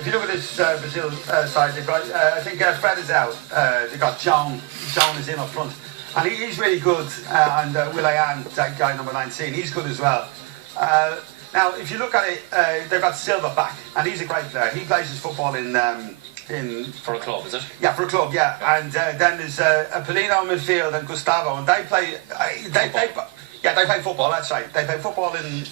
if you look at this Brazil side, they've got, I think Fred is out. They've got John is in up front. And he's really good. And Will.i.am, that guy number 19, he's good as well. Now, if you look at it, they've got Silva back. And he's a great player. He plays his football in for a club, is it? Yeah, for a club, yeah. And then there's Polino in midfield and Gustavo. And they play... they play football, that's right. They play football in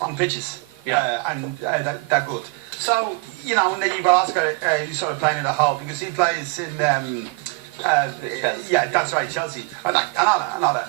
on pitches. Yeah. And they're good. So, you know, and then you've got Oscar who's sort of playing in the hole because he plays in, yeah, that's right, Chelsea. And all that.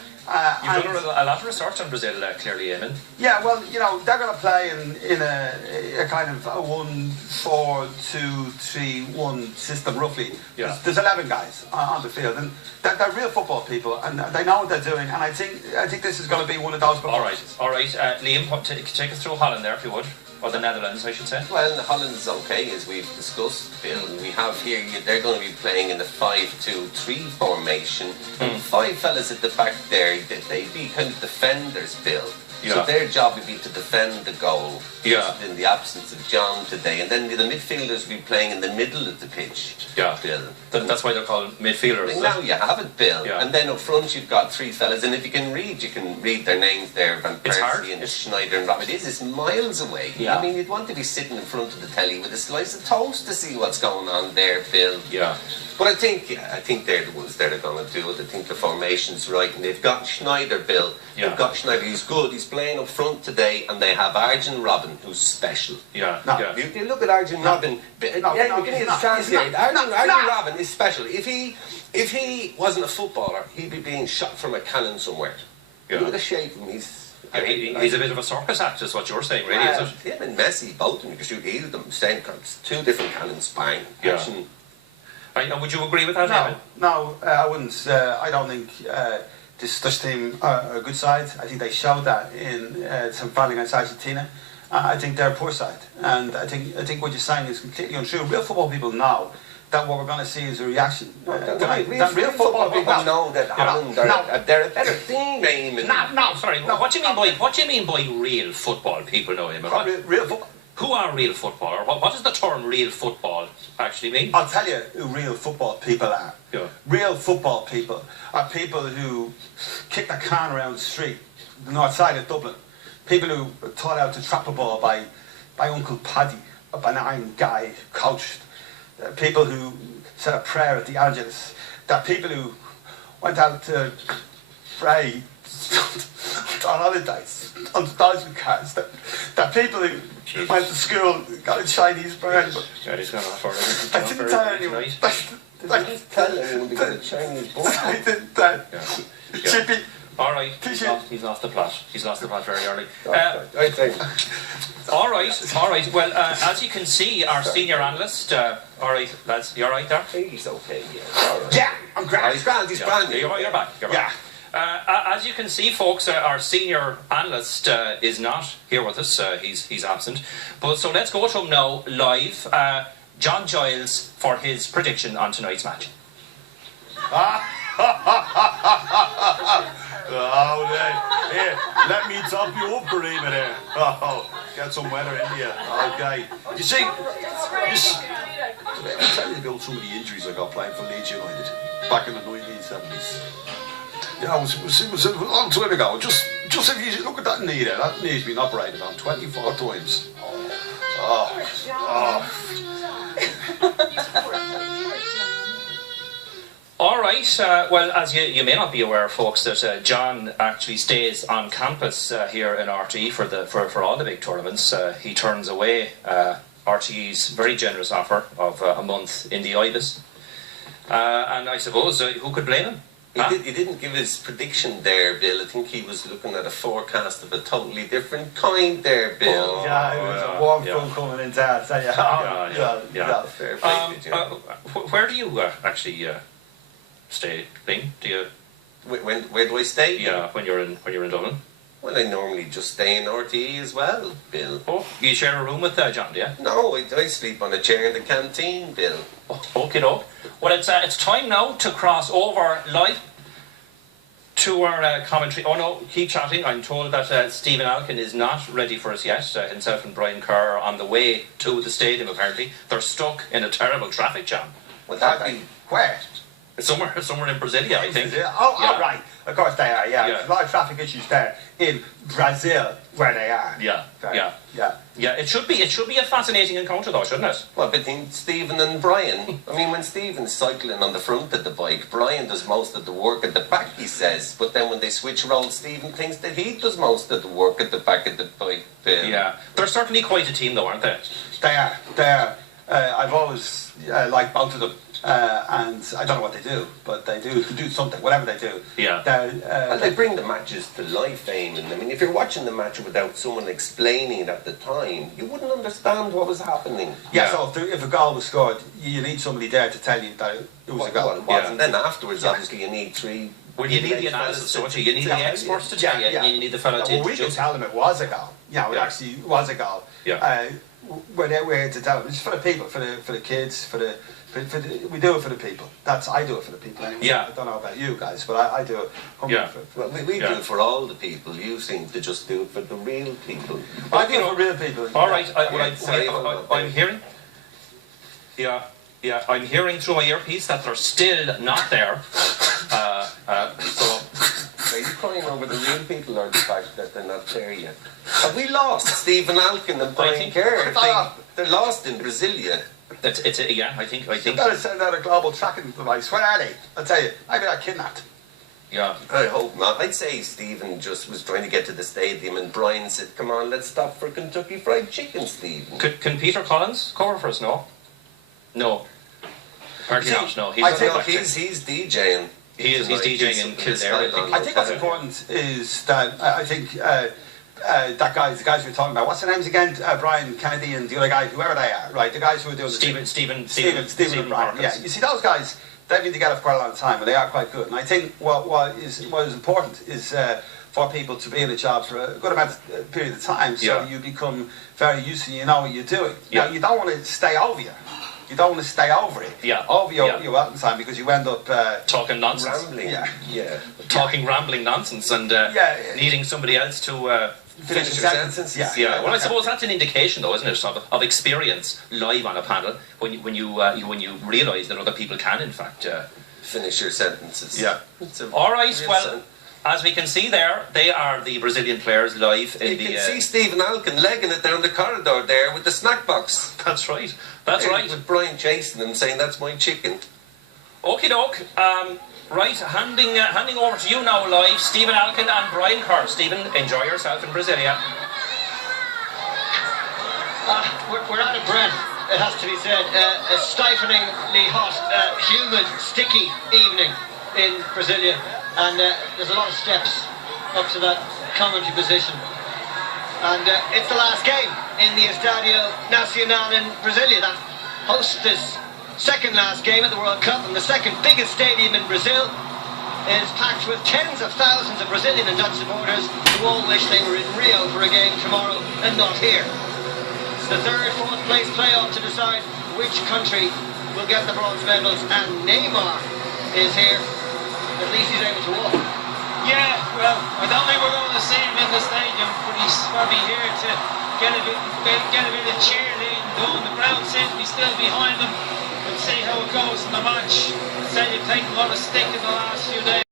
You've done a lot of research on Brazil, clearly, Eamon. Yeah, well, you know, they're going to play in a kind of a 1-4-2-3-1 system, roughly. Yeah. There's 11 guys on the field, and they're real football people, and they know what they're doing, and I think this is going to be one of those performances. All right. Liam, take us through Holland there, if you would. Or the Netherlands, I should say. Well, Holland's okay, as we've discussed, Bill. We have here, they're going to be playing in the 5-2-3 formation. And 5 fellas at the back there, they'd be kind of defenders, Bill. Yeah. So their job would be to defend the goal. Yeah. In the absence of John today. And then the midfielders will be playing in the middle of the pitch, yeah. Bill. That's why they're called midfielders. Now you have it, Bill. Yeah. And then up front you've got 3 fellas, and if you can read their names there, Van Persie and It's Schneider and Rob. It's miles away. Yeah. I mean, you'd want to be sitting in front of the telly with a slice of toast to see what's going on there, Bill. Yeah. But I think they're the ones that are going to do it. I think the formation's right, and they've got Schneider, Bill. Yeah. They've got Schneider, he's good. He's playing up front today, and they have Arjen Robben, who's special. Yeah. No. Yeah. You look at Arjen Robben. Arjen Robben is special. If he wasn't a footballer, he'd be being shot from a cannon somewhere. Yeah. Look at the shape of him. He's a bit of a circus act, is what you're saying, really, is it? Him and Messi, both of them, you can shoot either of them, same colours. 2 different cannons, bang. Yeah. Action. And would you agree with that, Eamon? No, I wouldn't. I don't think this Dutch team are a good side. I think they showed that in some final against Argentina. I think they're a poor side, and I think what you're saying is completely untrue. Real football people know that what we're going to see is a reaction. Real football people know that Holland they're a better team. Sorry. No, what do you mean by real football people know, Eamon? Real football. Who are real footballer? What does the term real football actually mean? I'll tell you who real football people are. Yeah. Real football people are people who kick the can around the street, the north side of Dublin. People who were taught how to trap a ball by Uncle Paddy, a benign guy, coached. People who said a prayer at the Angelus. There are people who went out to pray on holidays, on the Dodging cars. There are people who went to school, got a Chinese bird. Yeah, he's gone off already. I didn't tell anyone. I didn't tell anyone to get a Chinese bird. I didn't tell. Chippy. All right. He's lost the plot. He's lost the plot very early. I think. All right. Well, as you can see, our senior analyst. All right, lads, you all right there? He's okay. Yeah. All right. Yeah, I'm grand. He's grand. He's grand. You're back. Yeah. As you can see, folks, our senior analyst is not here with us. He's absent. But so let's go to him now live. John Giles for his prediction on tonight's match. Oh, here, let me top you up, Karima, there. Oh, get some weather in here. Okay. You see, let me tell you about some of the injuries I got playing for Leeds United back in the 1970s. You know, it was a long time ago. Just if you look at that knee there, that knee's been operated on 24 times. All right. Well, as you may not be aware, folks, that John actually stays on campus here in RTE for all the big tournaments. He turns away RTE's very generous offer of a month in the Ibis. And I suppose, who could blame him? He didn't give his prediction there, Bill. I think he was looking at a forecast of a totally different kind there, Bill. Yeah, it was a warm phone coming into that. So Yeah. Fair play to you. Where do you actually stay, Liam? Do you? Where do I stay? Yeah, when you're in Dublin. Well, I normally just stay in RTE as well, Bill. Oh, you share a room with John, do you? No, I sleep on a chair in the canteen, Bill. Okay, doke. Well, it's time now to cross over live To our commentary. Oh no, keep chatting. I'm told that Stephen Alkin is not ready for us yet. Himself and Brian Kerr are on the way to the stadium, apparently. They're stuck in a terrible traffic jam. Would that be Where? Somewhere in Brasilia, I think. Oh, right. Of course they are, yeah. There's a lot of traffic issues there in Brazil, where they are. Yeah, Right. yeah. Yeah, it should be a fascinating encounter though, shouldn't it? Well, between Stephen and Brian. I mean, when Stephen's cycling on the front of the bike, Brian does most of the work at the back, he says. But then when they switch roles, Stephen thinks that he does most of the work at the back of the bike. Yeah. They're certainly quite a team though, aren't they? They are. I've always liked both of them. And I don't know what they do, but they do something, whatever they do. Yeah. Well, they bring the matches to life, Eamon. I mean, if you're watching the match without someone explaining it at the time, you wouldn't understand what was happening. Yeah, so if a goal was scored, you need somebody there to tell you that it was a goal. Well, it was, and then afterwards, obviously, you need three... Well, you need the analysis, don't you? You need the experts to tell you, and you need the fellow to Well, we can tell them it was a goal. Yeah, it actually was a goal. Yeah. We're here to tell them. It's for the people, for the kids, we do it for the people. I do it for the people anyway. Yeah. I don't know about you guys, but I do it. Yeah. Well, we do it for all the people. You seem to just do it for the real people. I do it for real people. All right, I'm hearing. Yeah, I'm hearing through my earpiece that they're still not there. So. Are you crying over the real people or the fact that they're not there yet? Have we lost Stephen Alkin and Brian Kerr? They're lost in Brasilia. I think. You better send out a global tracking device. Where are they? I'll tell you. Maybe they're kidnapped. Yeah. I hope not. I'd say Stephen just was trying to get to the stadium and Brian said, come on, let's stop for Kentucky Fried Chicken, Stephen. Can Peter Collins cover for us? No. Apparently not. No. He's DJing. He's DJing in Kildare. I think what's important is that I think the guys we're talking about, what's their names again? Brian Kennedy and the other guy, whoever they are, right? The guys who are doing Stephen and Brian. Yeah, you see those guys, they've been together for quite a long time and they are quite good. And I think what is important is for people to be in a job for a good period of time, so you become very used to, you know what you're doing. Yeah. Now, you don't want to stay over you. You don't want to stay over it. Yeah. Over your welcome time because you end up talking nonsense. Rambling. Yeah. Talking rambling nonsense and needing somebody else to finish your sentences. Yeah. Well, I suppose that's an indication, though, isn't it, of experience live on a panel when you realise that other people can, in fact, finish your sentences. Yeah. All right. Well. As we can see there, they are the Brazilian players live in the... You can see Stephen Alkin legging it down the corridor there with the snack box. That's right. That's right. With Brian chasing him, saying, that's my chicken. Okie doke. Right, handing over to you now live, Stephen Alkin and Brian Kerr. Stephen, enjoy yourself in Brasilia. We're out of breath, it has to be said. A stiflingly hot, humid, sticky evening in Brasilia. And there's a lot of steps up to that commentary position. And it's the last game in the Estadio Nacional in Brasilia that hosts this second last game at the World Cup, and the second biggest stadium in Brazil is packed with tens of thousands of Brazilian and Dutch supporters who all wish they were in Rio for a game tomorrow and not here. It's the third, fourth place playoff to decide which country will get the bronze medals, and Neymar is here. At least he's able to walk. Yeah, well, I don't think we're going to see him in the stadium, but he's probably here to get a bit of cheerleading done. The crowd seems to be still behind him. We'll see how it goes in the match. I'd say you've taken a lot of stick in the last few days.